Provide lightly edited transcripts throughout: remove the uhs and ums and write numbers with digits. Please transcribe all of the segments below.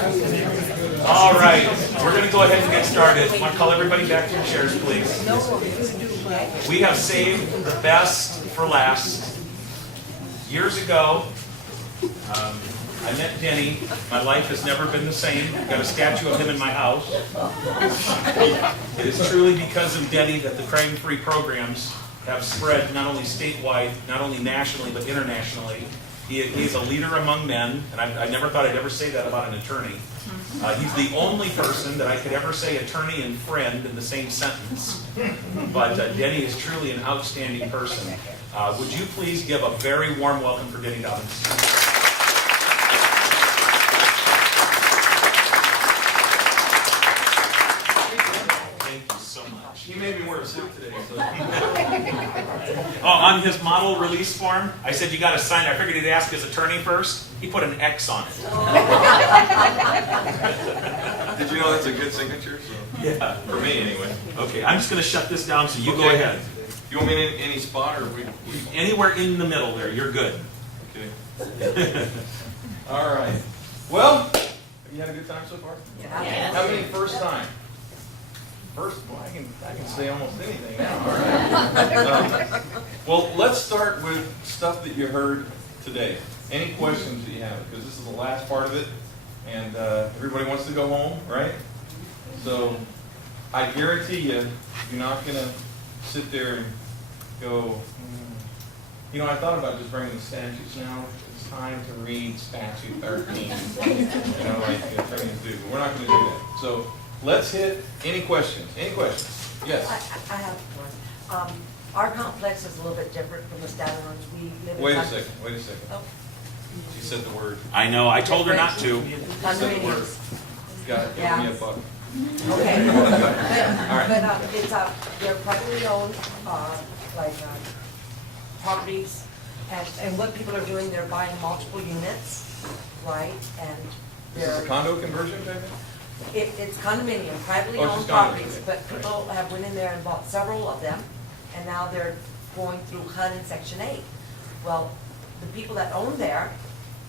All right, we're going to go ahead and get started. I want to call everybody back to your chairs, please. We have saved the best for last. Years ago, I met Denny. My life has never been the same. I've got a statue of him in my house. It is truly because of Denny that the crime-free programs have spread not only statewide, not only nationally, but internationally. He's a leader among men, and I never thought I'd ever say that about an attorney. He's the only person that I could ever say attorney and friend in the same sentence. But Denny is truly an outstanding person. Would you please give a very warm welcome for Denny Dobbins? He made me wear a suit today. So. On his model release form, I said you got to sign it. I figured he'd ask his attorney first. He put an X on it. Did you know that's a good signature? So. Yeah. For me, anyway. Okay, I'm just going to shut this down, so you go ahead. You want me in any spot, or we Anywhere in the middle there, you're good. Okay. All right. Well, have you had a good time so far? Yeah. How many first time? First, well, I can say almost anything now. All right. Well, let's start with stuff that you heard today. Any questions that you have? Because this is the last part of it, and everybody wants to go home, right? So, I guarantee you, you're not going to sit there and go, you know, I thought about just bringing the statutes now. It's time to read statute 13. You know, like the attorneys do. But we're not going to do that. So, let's hit any questions. Any questions? Yes. I have one. Our complex is a little bit different from the standard ones. We live in. Wait a second. Wait a second. Oh, She said the word. I know, I told her not to. She said the word. condominiums. Got it. Give Yeah. me a buck. Okay. All right. But it's they're privately owned, properties, and what people are doing, they're buying multiple units, right? And This is a they're, condo conversion type thing? it's condominium, privately Oh, it's owned just condos, properties, okay. but people have went in there and bought several of them, and now they're going through HUD and Section 8. Well, the people that own there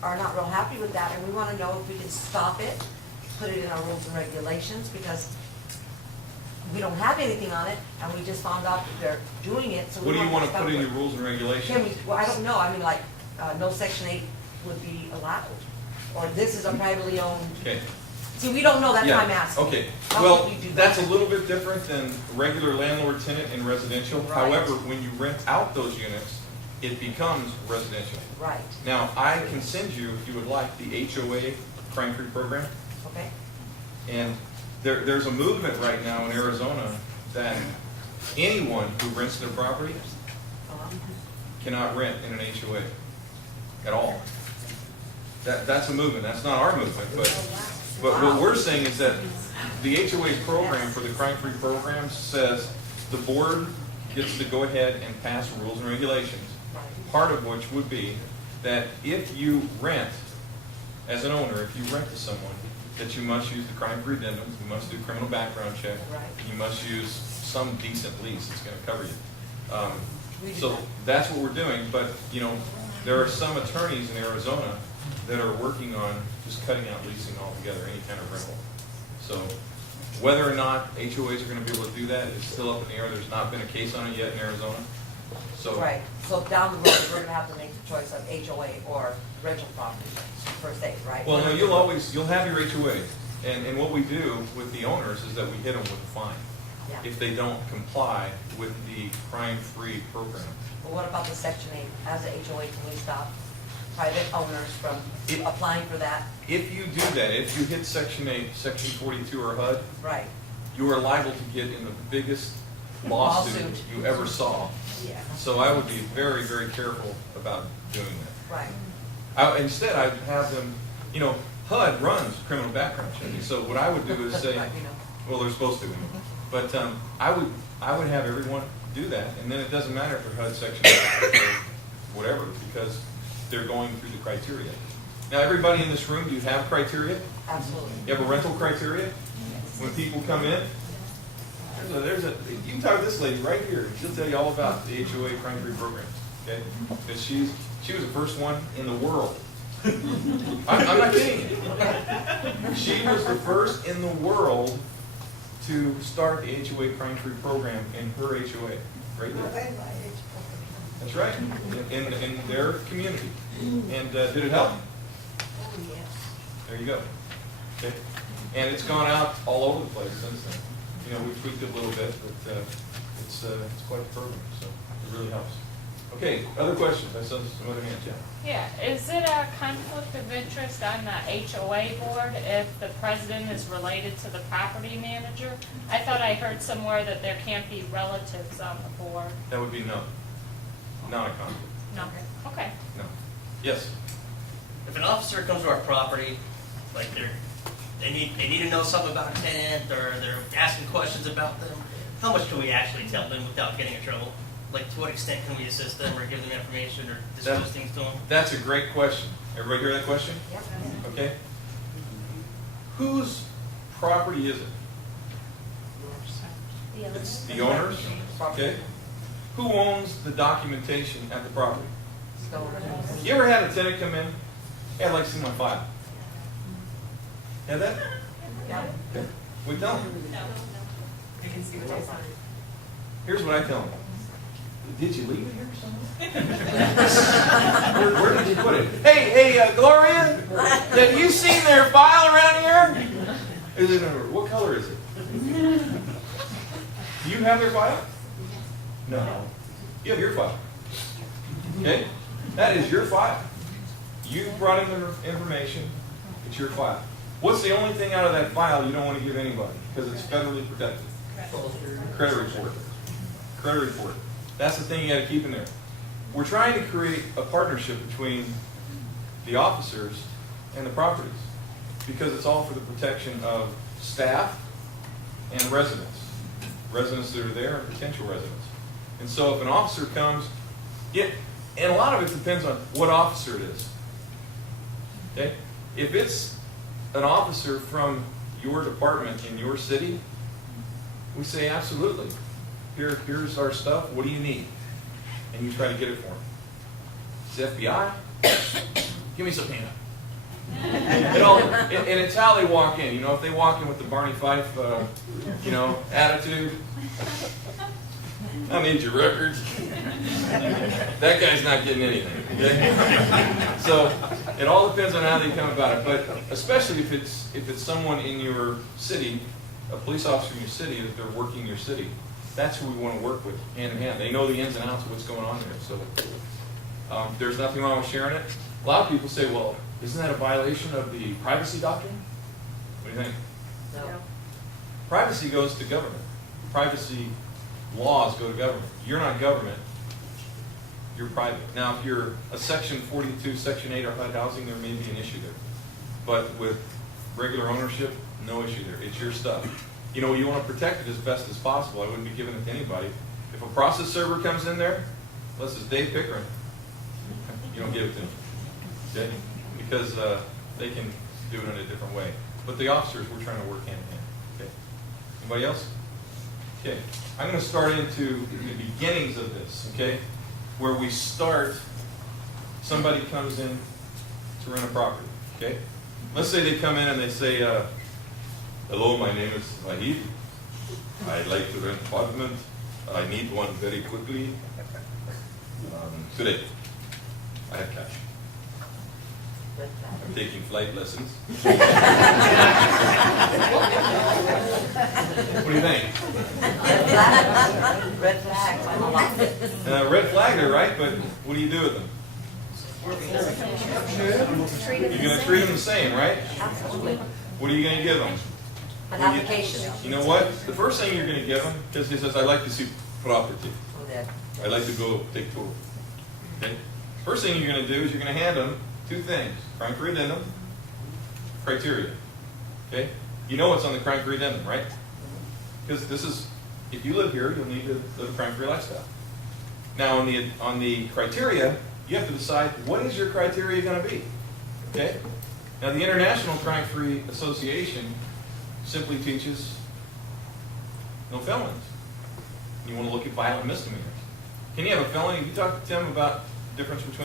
are not real happy with that, and we want to know if we can stop it, put it in our rules and regulations, because we don't have anything on it, and we just found out that they're doing it, so we What do you want to stop put in it. your rules and Can regulations? we, well, I don't know, I mean, like, no Section 8 would be allowed, or this is a privately owned, Okay. see, we don't know, that's why I'm Yeah, asking. okay. How Well, could we do that's a that? little bit different than regular landlord-tenant in residential. Right. However, when you rent out those units, it becomes residential. Right, Now, I can send you, if you would like, the HOA crime-free program. okay, And there's a movement right now in Arizona that anyone who rents their property cannot rent in an HOA at all. That's a movement. That's not our movement, but what we're saying is that the HOA program for the crime-free program says the board gets to go ahead and pass rules and regulations. Part of which would be that if you rent, as an owner, if you rent to someone, that you must use the crime-free addendum, you must do criminal background check, Right. you must use some decent lease that's going to cover you. We do So that. that's what we're doing, but, you know, there are some attorneys in Arizona that are working on just cutting out leasing altogether, any kind of rental. So whether or not HOAs are going to be able to do that is still up in the air. There's not been a case on it yet in Arizona. So right, so down the road, we're gonna have to make the choice of HOA or rental property per se, right? well, no, you'll have your HOA, and what we do with the owners is that we hit them with a fine Yeah. if they don't comply with the crime-free program. Well, what about the Section 8? As a HOA, can we stop private owners from It- applying for that? If you do that, if you hit Section 8, Section 42 or HUD, Right, you are liable to get in the biggest lawsuit Lawsuit. you ever saw. yeah, So I would be very, very careful about doing that. right. Instead, I'd have them, you know, HUD runs criminal background checking. So what I would do is say, Right, you know. well, they're supposed to. But I would have everyone do that, and then it doesn't matter if they're HUD Section 8 or whatever, because they're going through the criteria. Now, everybody in this room, do you have criteria? Absolutely. You have a rental criteria? When people come in? You can talk to this lady right here. She'll tell you all about the HOA crime-free program, okay? Because she was the first one in the world. I'm not kidding you. She was the first in the world to start the HOA crime-free program in her HOA, right there. That's right, in their community. And did it help? There you go. Okay. And it's gone out all over the place since then. You know, we've tweaked it a little bit, but it's quite the program, so it really helps. Okay, other questions? I saw some other hands, yeah. Yeah, is it a conflict of interest on the HOA board if the president is related to the property manager? I thought I heard somewhere that there can't be relatives on the board. That would be no. Not a conflict. No, okay. No. Yes? If an officer comes to our property, like they need to know something about a tenant, or they're asking questions about them, how much can we actually tell them without getting in trouble? Like, to what extent can we assist them or give them information or disclose things to them? That's a great question. Everybody hear that question? Yep. Okay. Whose property is it? It's the owner's? Okay. Who owns the documentation at the property? You ever had a tenant come in? Hey, I'd like to see my file. Had that? Yeah. Okay. We tell them. Here's what I tell them. Did you leave it here somewhere? where did you put it? Hey, Gloria, have you seen their file around here? Is it, what color is it? Do you have their file? No. You have your file. Okay? That is your file. You brought in the information. It's your file. What's the only thing out of that file you don't want to give anybody? Because it's federally protected. Credit report. Credit report. That's the thing you got to keep in there. We're trying to create a partnership between the officers and the properties because it's all for the protection of staff and residents. Residents that are there and potential residents. And so if an officer comes, and a lot of it depends on what officer it is. Okay? If it's an officer from your department in your city, we say absolutely. Here's our stuff. What do you need? And you try to get it for them. It's FBI. Give me subpoena. And it's how they walk in. You know, if they walk in with the Barney Fife, attitude. I need your records. That guy's not getting anything. Okay? So it all depends on how they come about it. But especially if it's someone in your city, a police officer in your city, that they're working your city. That's who we want to work with, hand in hand. They know the ins and outs of what's going on there. So there's nothing wrong with sharing it. A lot of people say, well, isn't that a violation of the privacy doctrine? What do you think? No. Privacy goes to government. Privacy laws go to government. You're not government. You're private. Now, if you're a Section 42, Section 8 or HUD housing, there may be an issue there. But with regular ownership, no issue there. It's your stuff. You know, you want to protect it as best as possible. I wouldn't be giving it to anybody. If a process server comes in there, unless it's Dave Pickering, you don't give it to them. Okay? Because they can do it in a different way. But the officers, we're trying to work hand in hand. Okay? Anybody else? Okay. I'm going to start into the beginnings of this, okay? Where we start, somebody comes in to rent a property, okay? Let's say they come in and they say, hello, my name is Vahid. I'd like to rent an apartment. I need one very quickly. Today. I have cash. I'm taking flight lessons. What do you think? Red flag. I don't like it. Red flag there, right? But what do you do with them? You're going to treat them the same, right? Absolutely. What are you going to give them? An application. You know what? The first thing you're going to give them, because he says, I'd like to see property. I'd like to go take tour. Okay? First thing you're going to do is you're going to hand them two things. Crime-free addendum, criteria. Okay? You know what's on the crime-free addendum, right? Because this is, if you live here, you'll need to live a crime-free lifestyle. Now, on the criteria, you have to decide what is your criteria going to be. Okay? Now, the International Crime-Free Association simply teaches no felonies. You want to look at violent misdemeanors. Can you have a felony? Have you talked to Tim about the difference between